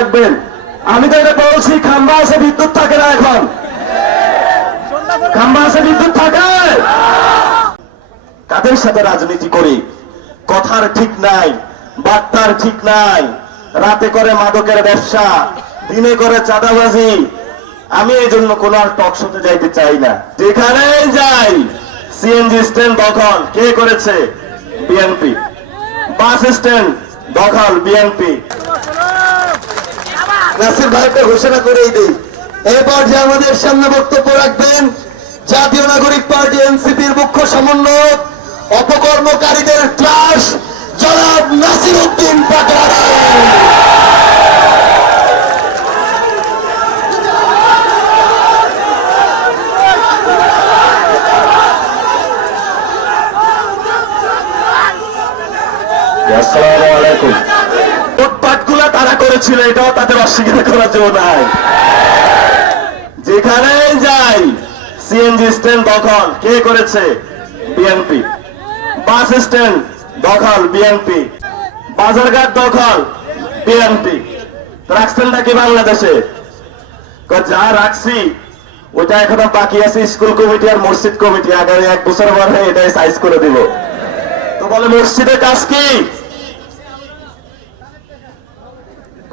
রাখবেন। আমি তো এটা বলছি, খাম্বা আছে বিদ্যুৎ থাকে না, এখন খাম্বা আছে বিদ্যুৎ থাকে। কাদের সাথে রাজনীতি করি, কথার ঠিক নাই, বার্তার ঠিক নাই। রাতে করে মাদকের ব্যবসা, দিনে করে চাঁদাবাজি। আমি এই জন্য কোন আর টক শোতে যাইতে চাই না। যেখানে যাই সিএনজি স্ট্যান্ড দখল কে করেছে? বিএনপি। বাস স্ট্যান্ড দখল বিএনপি। নাসির ভাইকে ঘোষণা করেই দিই, এবার যে আমাদের সামনে বক্তব্য রাখবেন জাতীয় নাগরিক পার্টি এনসিপির মুখ্য সমন্বয়ক, অপকর্মকারীদের ত্রাস জনাব নাসির উদ্দিন পাটোয়ারি। আসসালামু আলাইকুম। লুটপাটগুলো তারা করেছিল, এটাও তাদের অস্বীকার করার জন্য নাই। যেখানে যাই সিএনজি স্ট্যান্ড দখল কে করেছে? বিএনপি। বাস স্ট্যান্ড দখল বিএনপি। বাজারঘাট দখল বিএনপি। রাখছেনটা কি বাংলাদেশে? যা রাখছি ওটা এখনো বাকি আছে স্কুল কমিটি আর মসজিদ কমিটি। আগামী 1 বছর পরে এটাই সাইজ করে দিব। তো বলে মসজিদের কাজ কি?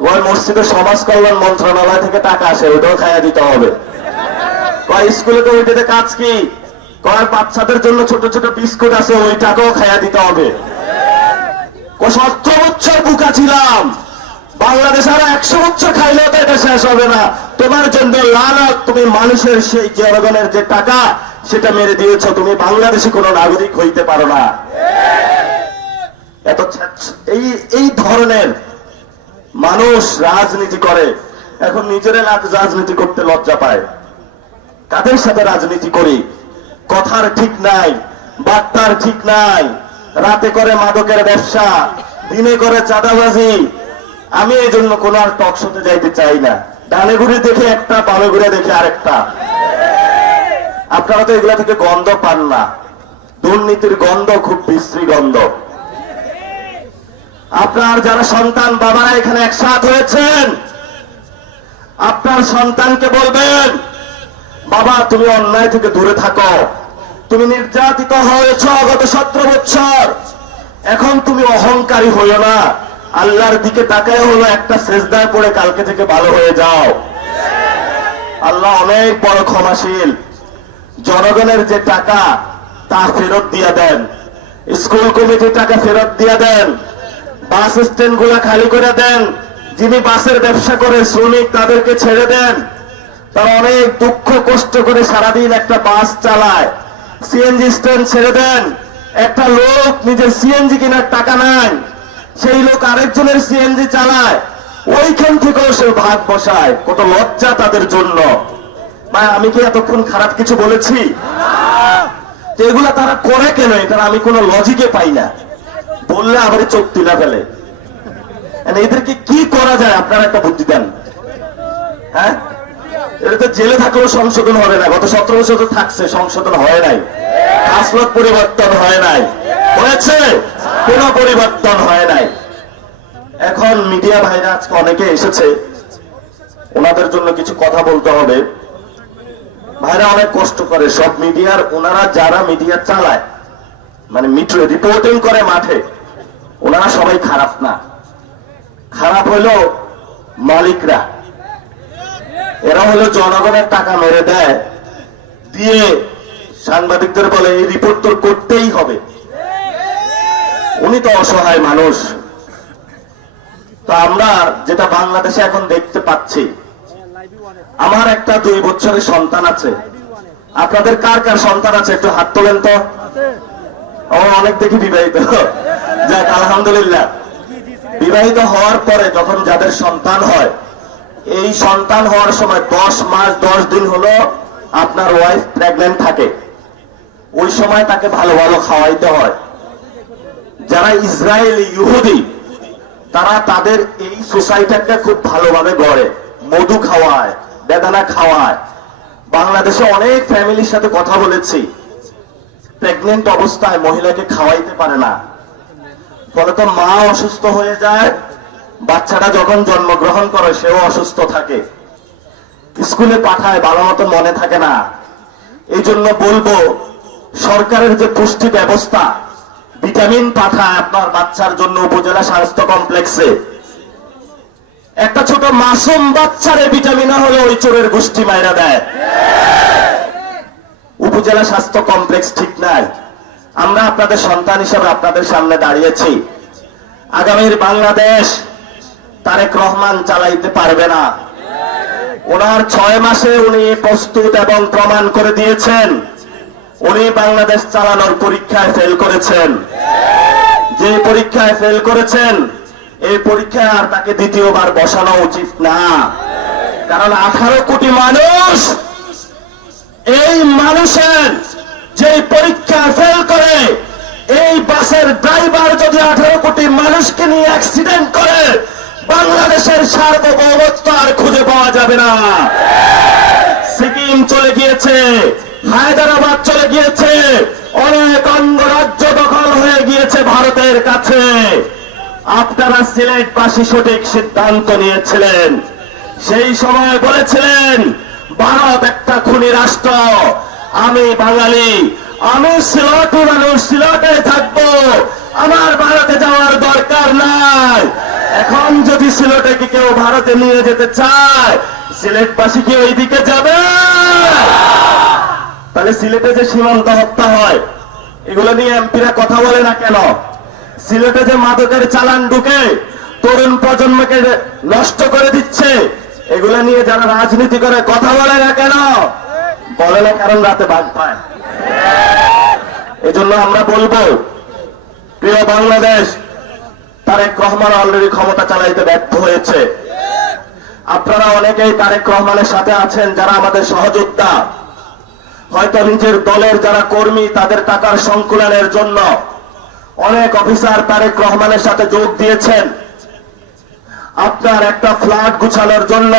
ওই মসজিদের সমাজ কল্যাণ মন্ত্রণালয় থেকে টাকা আসে, ওটাও খাইয়া দিতে হবে। স্কুল কমিটিতে কাজ কি? বাচ্চাদের জন্য ছোট ছোট বিস্কুট আছে, ওই টাকাও খাইয়া দিতে হবে। 70 বছর বুকা ছিলাম, বাংলাদেশ আরো 100 বছর খাইলেও তো এটা শেষ হবে না। তোমার জন্য লালত, তুমি মানুষের সেই জনগণের যে টাকা সেটা মেরে দিয়েছ, তুমি বাংলাদেশে কোনো নাগরিক হইতে পারো না। এত এই ধরনের মানুষ রাজনীতি করে, এখন নিজেরা রাজনীতি করতে লজ্জা পায়। কাদের সাথে রাজনীতি করি, কথার ঠিক নাই, বার্তার ঠিক নাই। রাতে করে মাদকের ব্যবসা, দিনে করে চাঁদাবাজি। আমি এই জন্য কোন আর টক শোতে যাইতে চাই না। ডানে ঘুরে দেখে একটা, বামে ঘুরে দেখে আরেকটা। আপনারা তো এগুলা থেকে গন্ধ পান না। দুর্নীতির গন্ধ খুব বিশ্রী গন্ধ। আপনার যারা সন্তান বাবারা এখানে একসাথ হয়েছেন, আপনার সন্তানকে বলবেন, বাবা তুমি অন্যায় থেকে দূরে থাকো। তুমি নির্যাতিত হয়েছ গত 17 বছর, এখন তুমি অহংকারী হইও না। আল্লাহর দিকে তাকায় হলো একটা সেজদায় পড়ে কালকে থেকে ভালো হয়ে যাও। আল্লাহ অনেক বড় ক্ষমাশীল। জনগণের যে টাকা তা ফেরত দিয়ে দেন, স্কুল কমিটির টাকা ফেরত দিয়ে দেন, বাস স্ট্যান্ড গুলা খালি করে দেন। যিনি বাসের ব্যবসা করে শ্রমিক, তাদেরকে ছেড়ে দেন। তারা অনেক দুঃখ কষ্ট করে সারাদিন একটা বাস চালায়। সিএনজি স্ট্যান্ড ছেড়ে দেন। একটা লোক নিজের সিএনজি কেনার টাকা নাই, সেই লোক আরেকজনের সিএনজি চালায়, ওইখান থেকেও সে ভাগ বসায়। কত লজ্জা তাদের জন্য। আমি কি এতক্ষণ খারাপ কিছু বলেছি? এগুলা তারা করে কেন? এটা আমি কোনো লজিকে পাই না। বললে আবার চোখ তুলে ফেলে। এদেরকে কি করা যায় আপনারা একটা বুদ্ধি দেন। হ্যাঁ, এটা তো জেলে থাকলেও সংশোধন হবে না। গত 17 বছর তো থাকছে, সংশোধন হয় নাই, খাসলত পরিবর্তন হয় নাই। হয়েছে? কোন পরিবর্তন হয় নাই। এখন মিডিয়া ভাইরা আজকে অনেকে এসেছে, ওনাদের জন্য কিছু কথা বলতে হবে। ভাইরা অনেক কষ্ট করে, সব মিডিয়ার, ওনারা যারা মিডিয়া চালায়, মানে মিট্রো রিপোর্টিং করে মাঠে, ওনারা সবাই খারাপ না। খারাপ হলো মালিকরা। এরা হলো জনগণের টাকা মেরে দেয়, দিয়ে সাংবাদিকদের বলে এই রিপোর্ট তো করতেই হবে। উনি তো অসহায় মানুষ। তো আমরা যেটা বাংলাদেশে এখন দেখতে পাচ্ছি, আমার একটা 2 বছরের সন্তান আছে। আপনাদের কার কার সন্তান আছে একটু হাত তোলেন তো। অনেক দেখি বিবাহিত, যাক আলহামদুলিল্লাহ। বিবাহিত হওয়ার পরে যখন যাদের সন্তান হয়, এই সন্তান হওয়ার সময় 10 মাস 10 দিন হলো আপনার ওয়াইফ প্রেগন্যান্ট থাকে। ওই সময় তাকে ভালো ভালো খাওয়াইতে হয়। যারা ইসরায়েলি ইহুদি, তারা তাদের এই সোসাইটিটা খুব ভালোভাবে গড়ে, মধু খাওয়ায়, বেদানা খাওয়ায়। বাংলাদেশে অনেক ফ্যামিলির সাথে কথা বলেছি, প্রেগনেন্ট অবস্থায় মহিলাকে খাওয়াইতে পারে না। ফলে তো মা অসুস্থ হয়ে যায়, বাচ্চাটা যখন জন্মগ্রহণ করে সেও অসুস্থ থাকে, স্কুলে পাঠায়, ভালো মতন মনে থাকে না। এই জন্য বলবো, সরকারের যে পুষ্টি ব্যবস্থা, ভিটামিন পাঠায় আপনার বাচ্চার জন্য উপজেলা স্বাস্থ্য কমপ্লেক্সে, একটা ছোট মাসুম বাচ্চারে ভিটামিন হলে ওই চোরের গোষ্ঠী মাইরা দেয়। উপজেলা স্বাস্থ্য কমপ্লেক্স ঠিক নাই। আমরা আপনাদের সন্তান হিসেবে আপনাদের সামনে দাঁড়িয়েছি। আগামীর বাংলাদেশ তারেক রহমান চালাইতে পারবে না। ওনার 6 মাসে উনি প্রস্তুত এবং প্রমাণ করে দিয়েছেন উনি বাংলাদেশ চালানোর পরীক্ষায় ফেল করেছেন। যে পরীক্ষায় ফেল করেছেন, এই পরীক্ষায় আর তাকে দ্বিতীয়বার বসানো উচিত না। কারণ 18 কোটি মানুষ, এই মানুষের যে পরীক্ষা ফেল করে, এই বাসের ড্রাইভার যদি 18 কোটি মানুষকে নিয়ে অ্যাক্সিডেন্ট করে, বাংলাদেশের সার্বভৌমত্ব আর খুঁজে পাওয়া যাবে না। সিকিম চলে গিয়েছে, হায়দ্রাবাদ চলে গিয়েছে, অনেক অঙ্গরাজ্য দখল হয়ে গিয়েছে ভারতের কাছে। আপনারা সিলেটবাসী সঠিক সিদ্ধান্ত নিয়েছিলেন। সেই সময় বলেছিলেন ভারত একটা খুনি রাষ্ট্র, আমি বাঙালি, আমি সিলেটি মানুষ, সিলেটে থাকবো, আমার ভারতে যাওয়ার দরকার নাই। এখন যদি সিলেটে কি কেউ ভারতে নিয়ে যেতে চায়, সিলেটবাসী কি ওই দিকে যাবে? তাহলে সিলেটে যে সীমান্ত হত্যা হয়, এগুলো নিয়ে এমপিরা কথা বলে না কেন? সিলেটে যে মাদকের চালান ঢুকে তরুণ প্রজন্মকে নষ্ট করে দিচ্ছে, এগুলো নিয়ে যারা রাজনীতি করে কথা বলে না কেন? বলে না কারণ রাতে বাঘ পায়। এজন্য আমরা বলবো, প্রিয় বাংলাদেশ, তারেক রহমান অলরেডি ক্ষমতা চালাইতে ব্যর্থ হয়েছে। আপনারা অনেকেই তারেক রহমানের সাথে আছেন, যারা আমাদের সহযোদ্ধা, হয়তো নিজের দলের যারা কর্মী, তাদের টাকার সংকুলনের জন্য অনেক অফিসার তারেক রহমানের সাথে যোগ দিয়েছেন। আপনার একটা ফ্ল্যাট গুছানোর জন্য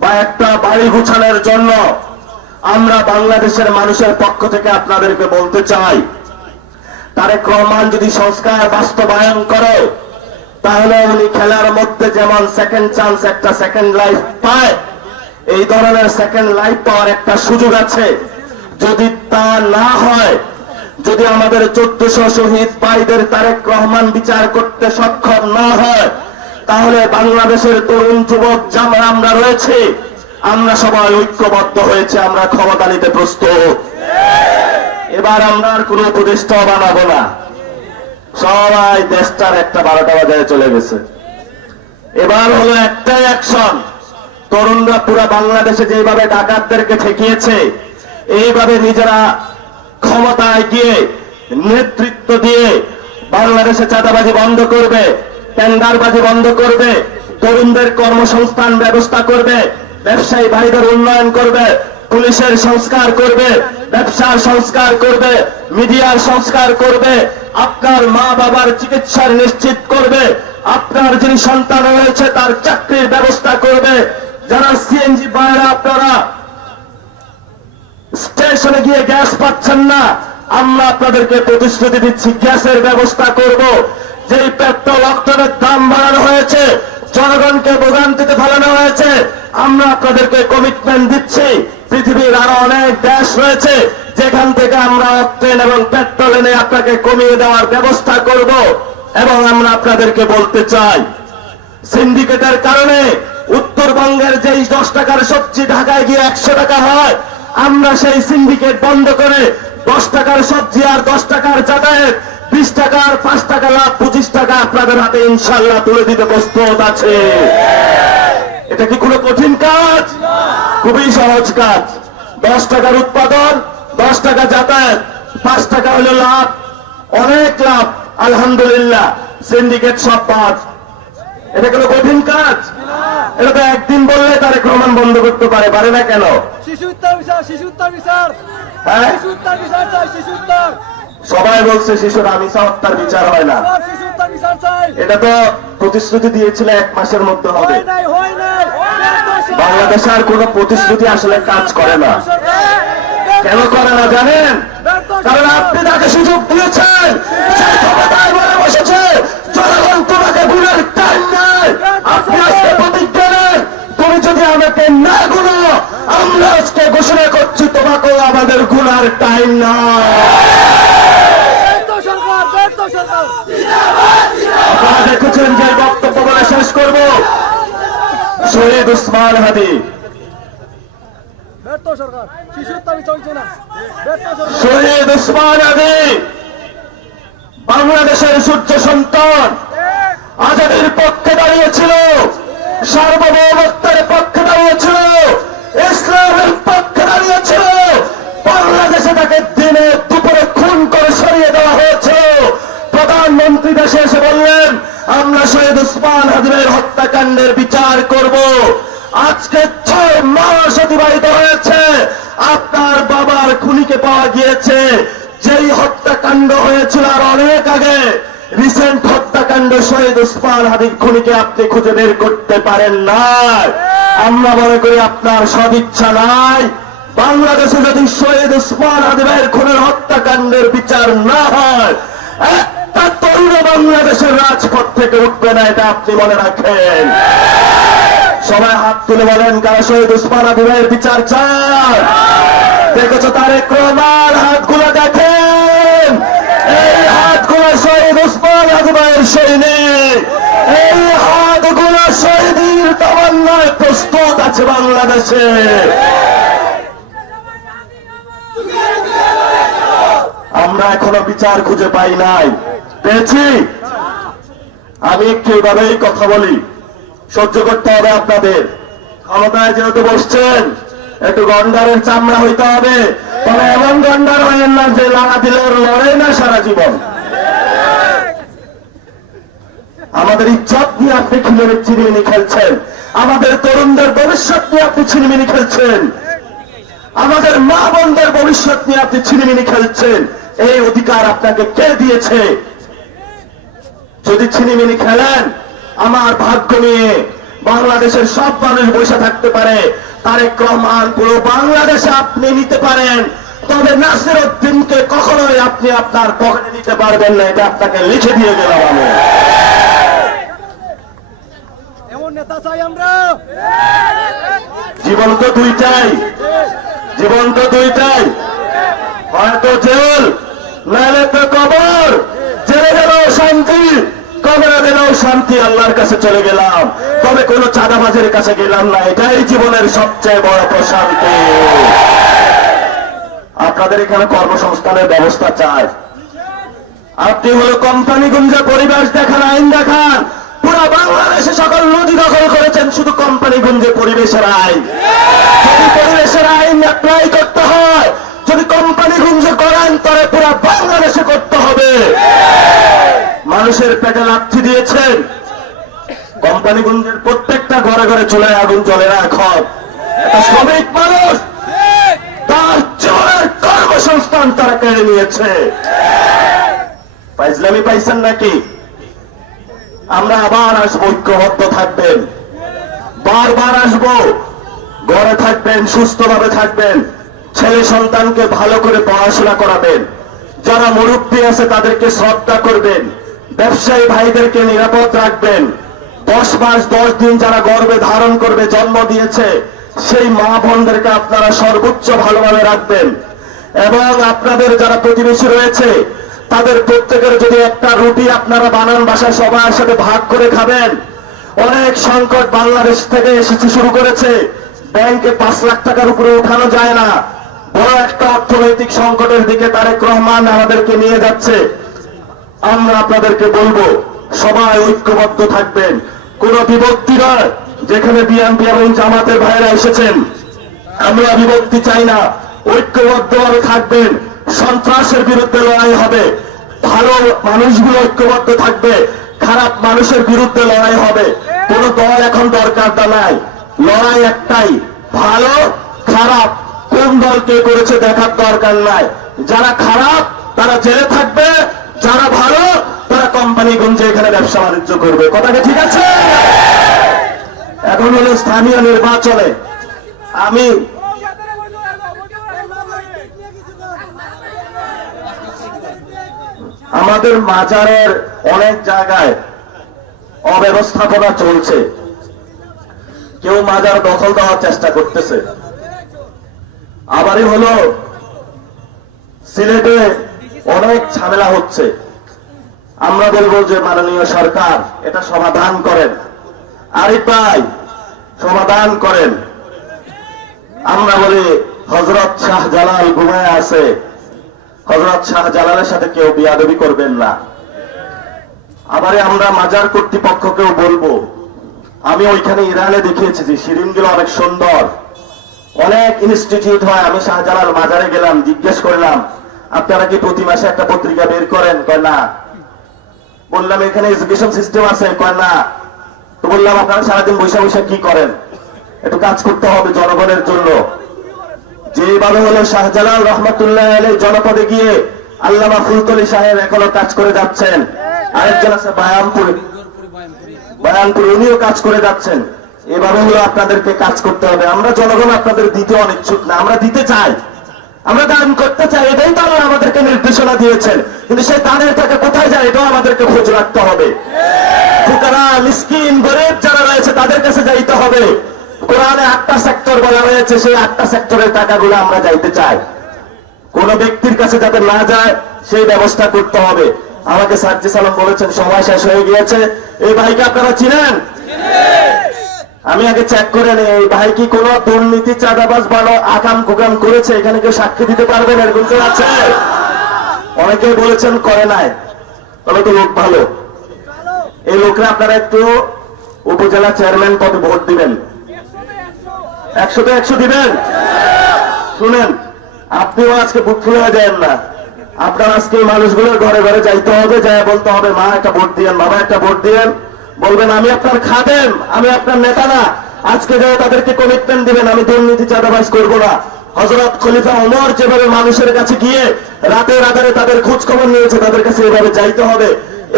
বা একটা বাড়ি গুছানোর জন্য আমরা বাংলাদেশের মানুষের পক্ষ থেকে আপনাদেরকে বলতে চাই, তারেক রহমান যদি সংস্কার বাস্তবায়ন করে, তাহলে উনি খেলার মধ্যে যেমন সেকেন্ড চান্স, একটা সেকেন্ড লাইফ পায়, এই ধরনের সেকেন্ড লাইফ পাওয়ার একটা সুযোগ আছে। যদি তা না হয়, যদি আমাদের 1400 শহীদ ভাইদের তারেক রহমান বিচার করতে সক্ষম না হয়, তাহলে বাংলাদেশের তরুণ যুবক যারা আমরা রয়েছে, আমরা সবাই ঐক্যবদ্ধ হয়েছে, আমরা ক্ষমতা নিতে প্রস্তুত। এবার আমরা আর কোন উপদেষ্টা বানাবো না, সবাই দেশটার একটা 12টা বাজারে চলে গেছে। এবার হলো একটাই অ্যাকশন, তরুণরা পুরা বাংলাদেশে যেভাবে ডাকাতদেরকে ঠেকিয়েছে, এইভাবে নিজেরা ক্ষমতায় গিয়ে নেতৃত্ব দিয়ে বাংলাদেশে চাঁদাবাজি বন্ধ করবে, টেন্ডারবাজি বন্ধ করবে, তরুণদের কর্মসংস্থান ব্যবস্থা করবে, ব্যবসায়ী ভাইদের উন্নয়ন করবে, পুলিশের সংস্কার করবে, ব্যবসার সংস্কার করবে, মিডিয়ার সংস্কার করবে, আপনার মা বাবার চিকিৎসার নিশ্চিত করবে, আপনার যিনি সন্তান রয়েছে তার চাকরির ব্যবস্থা করবে। যারা সিএনজি ভাইরা আপনারা স্টেশনে গিয়ে গ্যাস পাচ্ছেন না, আমরা আপনাদেরকে প্রতিশ্রুতি দিচ্ছি গ্যাসের ব্যবস্থা করব। যেই পেট্রোল অক্টেনের দাম বাড়ানো হয়েছে, জনগণকে ভোগান্তিতে ফেলানো হয়েছে, আমরা আপনাদেরকে কমিটমেন্ট দিচ্ছি পৃথিবীর আরো অনেক দেশ রয়েছে যেখান থেকে আমরা অক্টেন এবং পেট্রোল এনে আপনাকে কমিয়ে দেওয়ার ব্যবস্থা করব। এবং আমরা আপনাদেরকে বলতে চাই, সিন্ডিকেটের কারণে উত্তরবঙ্গের যেই 10 টাকার সবজি ঢাকায় গিয়ে 100 টাকা হয়, আমরা সেই সিন্ডিকেট বন্ধ করে 10 টাকার সবজি আর 10 টাকার যাতায়াত, 20 টাকা আর 5 টাকা লাভ, 25 টাকা আপনাদের হাতে ইনশাল্লাহ তুলে দিতে প্রস্তুত আছে। এটা কি কোনো কঠিন কাজ? খুবই সহজ কাজ। 10 টাকার উৎপাদন, 10 টাকা যাতায়াত, 5 টাকা হলো লাভ, অনেক লাভ, আলহামদুলিল্লাহ। সিন্ডিকেট সব বাদ। এটা কোনো কঠিন কাজ? এটা তো একদিন বললে তারেক রহমান বন্ধ করতে পারে না কেন? হ্যাঁ, সবাই বলছে শিশুর আমিষা হত্যার বিচার হয় না। এটা তো প্রতিশ্রুতি দিয়েছিল 1 মাসের মধ্যে হবে। বাংলাদেশ আর কোন প্রতিশ্রুতি আসলে কাজ করে না। কেন করে না জানেন? কারণ আপনি তাকে সুযোগ দিয়েছেন, সে ক্ষমতায় বসে বসেছে, জনগণ তোমাকে ভুলের টাইম নাই, না গুণা, আমরা আজকে ঘোষণা করছি তোমাকেও আমাদের গুনার টাইম না। আপনারা দেখেছেন যে বক্তব্য বলে শেষ করব। শহীদ উসমান হাদি, শহীদ উসমান হাদি বাংলাদেশের সূর্য সন্তান, আজাদের পক্ষে দাঁড়িয়েছিল, সার্বভৌমত্বের পক্ষে দাঁড়িয়েছিল, ইসলামের পক্ষে দাঁড়িয়েছিল। বাংলাদেশে তাকে দিনে দুপুরে খুন করে সরিয়ে দেওয়া হয়েছে। প্রধানমন্ত্রী দেশে এসে বললেন আমরা শহীদ উসমান হাদির হত্যাকাণ্ডের বিচার করব। আজকে 6 মাস অতিবাহিত হয়েছে, আপনার বাবার খুনিকে পাওয়া গিয়েছে। যেই হত্যাকাণ্ড হয়েছিল আর অনেক আগে, রিসেন্ট হত্যাকাণ্ড শহীদ উসমান হাদির খুনিকে আপনি খুঁজে বের করতে পারেন না। আমরা মনে করি আপনার সদিচ্ছা নাই। বাংলাদেশে যদি শহীদ উসমান হাদি ভাইয়ের খুনের হত্যাকাণ্ডের বিচার না হয়, একটা তরুণ বাংলাদেশের রাজপথ থেকে উঠবে না, এটা আপনি মনে রাখেন। সবাই হাত তুলে বলেন কারা শহীদ উসমান হাদি ভাইয়ের বিচার চান। দেখেছো তারেক রহমান, হাতগুলো দেখেন, এই হাতগুলো শহীদ উসমান হাদি ভাইয়ের সৈনিক। এই হাতগুলো শহীদের তামান্নায় প্রস্তুত আছে বাংলাদেশে। আমরা এখনো বিচার খুঁজে পাই নাই, পেয়েছি। আমি একটু এভাবেই কথা বলি, সহ্য করতে হবে আপনাদের। ক্ষমতায় যেহেতু বসছেন, একটু গন্ডারের চামড়া হইতে হবে, তবে এমন গন্ডার হইেন না যে লাগা দিলে লড়ে না সারা জীবন। আমাদের ইজ্জত নিয়ে আপনি ছিনিমিনি খেলছেন, আমাদের তরুণদের ভবিষ্যৎ নিয়ে আপনি ছিনিমিনি খেলছেন, আমাদের মা বোনদের ভবিষ্যৎ নিয়ে আপনি ছিনিমিনি খেলছেন। এই অধিকার আপনাকে কে দিয়েছে? যদি ছিনিমিনি খেলেন, আমার ভাগ্য নিয়ে বাংলাদেশের সব মানুষ বসে থাকতে পারে, তারেক রহমান পুরো বাংলাদেশে আপনি নিতে পারেন, তবে নাসির উদ্দিনকে কখনোই আপনি আপনার পকেটে নিতে পারবেন না। এটা আপনাকে লিখে দিয়ে গেলাম আমি। এমন নেতা চাই আমরা। জীবন তো দুইটাই, জীবন তো দুইটাই, হয়তো জেল নাহলে তো কবর। জেলে গেলেও শান্তি, কবরে গেলেও শান্তি, আল্লাহর কাছে চলে গেলাম, তবে কোনো চাঁদাবাজের কাছে গেলাম না। এটাই জীবনের সবচেয়ে বড় প্রশান্তি। আপনাদের এখানে কর্মসংস্থানের ব্যবস্থা চাই। আপনি হলো কোম্পানিগঞ্জে পরিবেশ দেখান, আইন দেখান। পুরো বাংলাদেশে সকল নদী দখল করেছেন শুধু কোম্পানিগঞ্জে পরিবেশের আইন। যদি পরিবেশের আইন অ্যাপ্লাই করতে হয়, যদি কোম্পানিগঞ্জে করেন, তবে পুরো বাংলাদেশে করতে হবে। মানুষের পেটে লাথি দিয়েছেন, কোম্পানিগঞ্জের প্রত্যেকটা ঘরে ঘরে চুলায় আগুন জ্বলে না। এখন একটা শ্রমিক মানুষ, তার জীবনের কর্মসংস্থান তারা কেড়ে নিয়েছে। ফাইজলামি পাইছেন নাকি? আমরা আবার আসবো, ঐক্যবদ্ধ থাকবেন, বারবার আসবো। ঘরে থাকবেন, সুস্থভাবে থাকবেন, ছেলে সন্তানকে ভালো করে পড়াশোনা করাবেন, যারা মুরব্বী আছে তাদেরকে শ্রদ্ধা করবেন, ব্যবসায়ী ভাইদেরকে নিরাপদ রাখবেন। 10 মাস 10 দিন যারা গর্ভে ধারণ করবে, জন্ম দিয়েছে, সেই মা বোনদেরকে আপনারা সর্বোচ্চ ভালোভাবে রাখবেন। এবং আপনাদের যারা প্রতিবেশী রয়েছে, তাদের প্রত্যেকের যদি একটা রুটি আপনারা বানান, বাসায় সবার সাথে ভাগ করে খাবেন। অনেক সংকট বাংলাদেশ থেকে এসেছে, শুরু করেছে, ব্যাংকে 5 লাখ টাকার উপরে উঠানো যায় না। বড় একটা অর্থনৈতিক সংকটের দিকে তারেক রহমান আমাদেরকে নিয়ে যাচ্ছে। আমরা আপনাদেরকে বলবো, সবাই ঐক্যবদ্ধ থাকবেন, কোন বিভক্তি নয়। যেখানে বিএনপি এবং জামাতের ভাইরা এসেছেন, আমরা বিভক্তি চাই না, ঐক্যবদ্ধভাবে থাকবেন। সন্ত্রাসের বিরুদ্ধে লড়াই হবে, ভালো মানুষগুলো ঐক্যবদ্ধ থাকবে, খারাপ মানুষের বিরুদ্ধে লড়াই হবে। কোন দল এখন দরকার নাই, লড়াই একটাই, ভালো খারাপ কোন দল কে করেছে দেখার দরকার নাই। যারা খারাপ তারা জেলে থাকবে, যারা ভালো তারা কোম্পানিগঞ্জে এখানে ব্যবসা বাণিজ্য করবে। কথাটা ঠিক আছে? এখন হলো স্থানীয় নির্বাচনে। আমি আমাদের মাজারের অনেক জায়গায় অব্যবস্থাপনা চলছে। কেউ মাজার দখল দেওয়ার চেষ্টা করতেছে। আবারই হলো সিলেটে অনেক ঝামেলা হচ্ছে। আমরা বলবো যে মাননীয় সরকার এটা সমাধান করেন। আরিফ ভাই সমাধান করেন। আমরা বলি হযরত শাহজালাল ঘুমায় আছে, হযরত শাহজালালের সাথে কেউ বিয়াদবি করবেন না। আবারে আমরা মাজার কর্তৃপক্ষকেও বলবো, আমি ওইখানে ইরানে দেখিয়েছি যে শিরিনগুলো অনেক সুন্দর, অনেক ইনস্টিটিউট হয়। আমি শাহজালাল মাজারে গেলাম, জিজ্ঞেস করলাম আপনারা কি প্রতি মাসে একটা পত্রিকা বের করেন? কয় না। বললাম এখানে এডুকেশন সিস্টেম আছে? কয় না। তো বললাম আপনারা সারাদিন বৈশা বৈশা কি করেন? একটু কাজ করতে হবে জনগণের জন্য। যেভাবে হলো শাহজালাল রহমতুল্লাহ আলাইহি জনপদে গিয়ে আল্লামা ফুলতলি সাহেব এখনো কাজ করে যাচ্ছেন, আরেকজন আছে বায়ানপুর, উনিও কাজ করে যাচ্ছেন। এভাবে হলো আপনাদেরকে কাজ করতে হবে। আমরা জনগণ আপনাদের দিতে অনিচ্ছুক না, আমরা দিতে চাই, আমরা দান করতে চাই। এটাই তো আল্লাহ আমাদেরকে নির্দেশনা দিয়েছেন। কিন্তু সেই দানের টাকা কোথায় যায় এটাও আমাদেরকে খোঁজ রাখতে হবে। ফুকারা, মিসকিন, গরিব যারা রয়েছে তাদের কাছে যাইতে হবে। কোরআনে 8টা সেক্টর বলা হয়েছে, সেই 8টা সেক্টরের টাকাগুলো আমরা যাইতে চাই। কোন ব্যক্তির কাছে যাতে না যায় সেই ব্যবস্থা করতে হবে। আমাকে সার্জি সালাম বলেছেন সময় শেষ হয়ে গিয়েছে। এই ভাইকে আপনারা চিনেন? আমি আগে চেক করে নেই এই ভাই কি কোন দুর্নীতি, চাঁদাবাজ, ভালো আকাম কুকাম করেছে? এখানে কেউ সাক্ষী দিতে পারবেন? এরকম কেউ আছে? অনেকে বলেছেন করে নাই, তবে তো লোক ভালো। এই লোকরা আপনারা একটু উপজেলা চেয়ারম্যান পদে ভোট দিবেন। 100তে 100 দিবেন। শুনেন, আপনিও আজকে বুক ফুলে যাবেন না। আপনার আজকে এই মানুষগুলোর ঘরে ঘরে যাইতে হবে, যায় বলতে হবে মা একটা ভোট দিয়েন, বাবা একটা ভোট দিয়েন। বলবেন আমি আপনার খাদেম, আমি আপনার নেতা না। আজকে যায় তাদেরকে কমিটমেন্ট দিবেন আমি দুর্নীতি, চাঁদাবাজ করবো না। হযরত খলিফা ওমর যেভাবে মানুষের কাছে গিয়ে রাতের আধারে তাদের খোঁজ খবর নিয়েছে, তাদের কাছে এভাবে যাইতে হবে।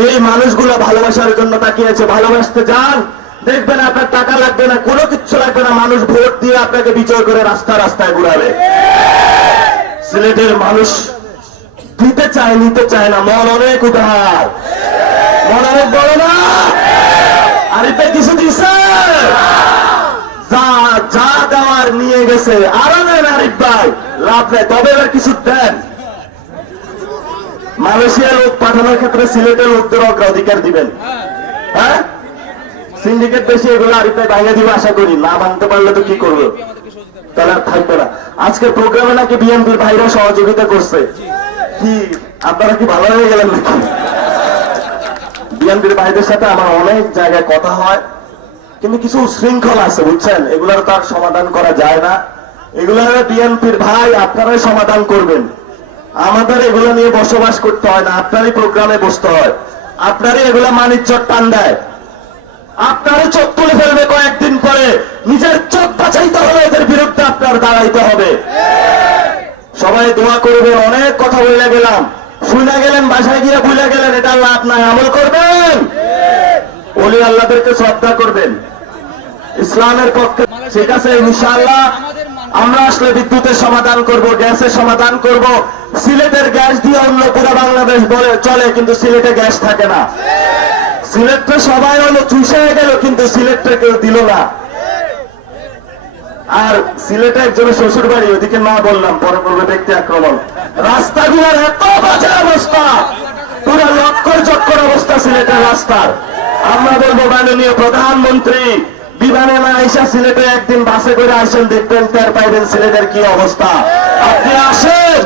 এই মানুষগুলো ভালোবাসার জন্য তাকিয়েছে। ভালোবাসতে যান, দেখবেন আপনার টাকা লাগবে না, কোনো কিচ্ছু লাগবে না। মানুষ ভোট দিয়ে আপনাকে বিজয় করে রাস্তা রাস্তায় ঘুরাবে। সিলেটের মানুষ দিতে চায়, নিতে চায় না। মন অনেক উদার, মন অনেক বড় না। আরিফ ভাই কিছু দিছে, যা যা দেওয়ার নিয়ে গেছে। আরো নেন আরিফ ভাই, লাভ নেই। তবে এবার কিছু দেন। মালয়েশিয়া লোক পাঠানোর ক্ষেত্রে সিলেটের লোকদের অগ্রাধিকার দিবেন। হ্যাঁ, সিন্ডিকেট বেশি, এগুলো আরিফ ভাই ভাঙে দিবে আশা করি। না ভাঙতে পারলে তো কি করবো, তাহলে আর থাকবে না। আজকের প্রোগ্রামে নাকি বিএনপির ভাইরা সহযোগিতা করছে। কি আপনারা কি ভালো হয়ে গেলেন নাকি? বিএনপির ভাইদের সাথে আমার অনেক জায়গায় কথা হয়, কিন্তু কিছু উশৃঙ্খল আছে বুঝছেন, এগুলোর তো আর সমাধান করা যায় না। এগুলোর বিএনপির ভাই আপনারাই সমাধান করবেন। আমাদের এগুলো নিয়ে বসবাস করতে হয় না, আপনারই প্রোগ্রামে বসতে হয়। আপনারই এগুলো মানিজ্যর টান দেয়, আপনারই চোখ তুলে ফেলবে কয়েকদিন পরে। নিজের চোখ বাঁচাইতে হলে এদের বিরুদ্ধে আপনার দাঁড়াইতে হবে। সবাই দোয়া করবেন। অনেক কথা বলে গেলাম, শুনে গেলেন, বাসায় গিয়ে ভুলে গেলেন, এটা লাভ নাই। আমল করবেন, ওলি আল্লাহদেরকে শ্রদ্ধা করবেন, ইসলামের পক্ষে। ঠিক আছে, ইনশাআল্লাহ আমরা আসলে বিদ্যুতের সমাধান করব, গ্যাসের সমাধান করব। সিলেটের গ্যাস দিয়ে অন্য পুরো বাংলাদেশ বলে চলে, কিন্তু সিলেটে গ্যাস থাকে না। সিলেটটা সবাই হলো চুষে গেল, কিন্তু সিলেটটা কেউ দিল না। আর সিলেটে একজনের শ্বশুর বাড়ি, ওদিকে না বললাম, পরে পূর্বে ব্যক্তি আক্রমণ। রাস্তাগুলোর এত বাজে অবস্থা, পুরো লক্কর চক্কর অবস্থা সিলেটের রাস্তার। আমরা বলবো মাননীয় প্রধানমন্ত্রী বিমানে না আইসা সিলেটে একদিন বাসে করে আসেন, দেখবেন টের পাইবেন সিলেটের কি অবস্থা। আপনি আসেন,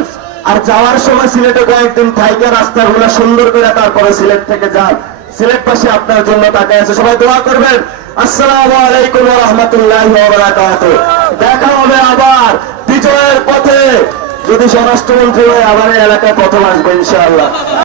আর যাওয়ার সময় সিলেটে কয়েকদিন থাইকে রাস্তাগুলো সুন্দর করে তারপরে সিলেট থেকে যান। সিলেটবাসী আপনার জন্য তাকায় আছে। সবাই দোয়া করবেন। আসসালামু আলাইকুম ওয়া রাহমাতুল্লাহি ওয়া বারাকাতুহু। দেখা হবে আবার বিজয়ের পথে, যদি স্বরাষ্ট্রমন্ত্রী হয়ে আবার এই এলাকায় প্রথম আসবো ইনশাআল্লাহ।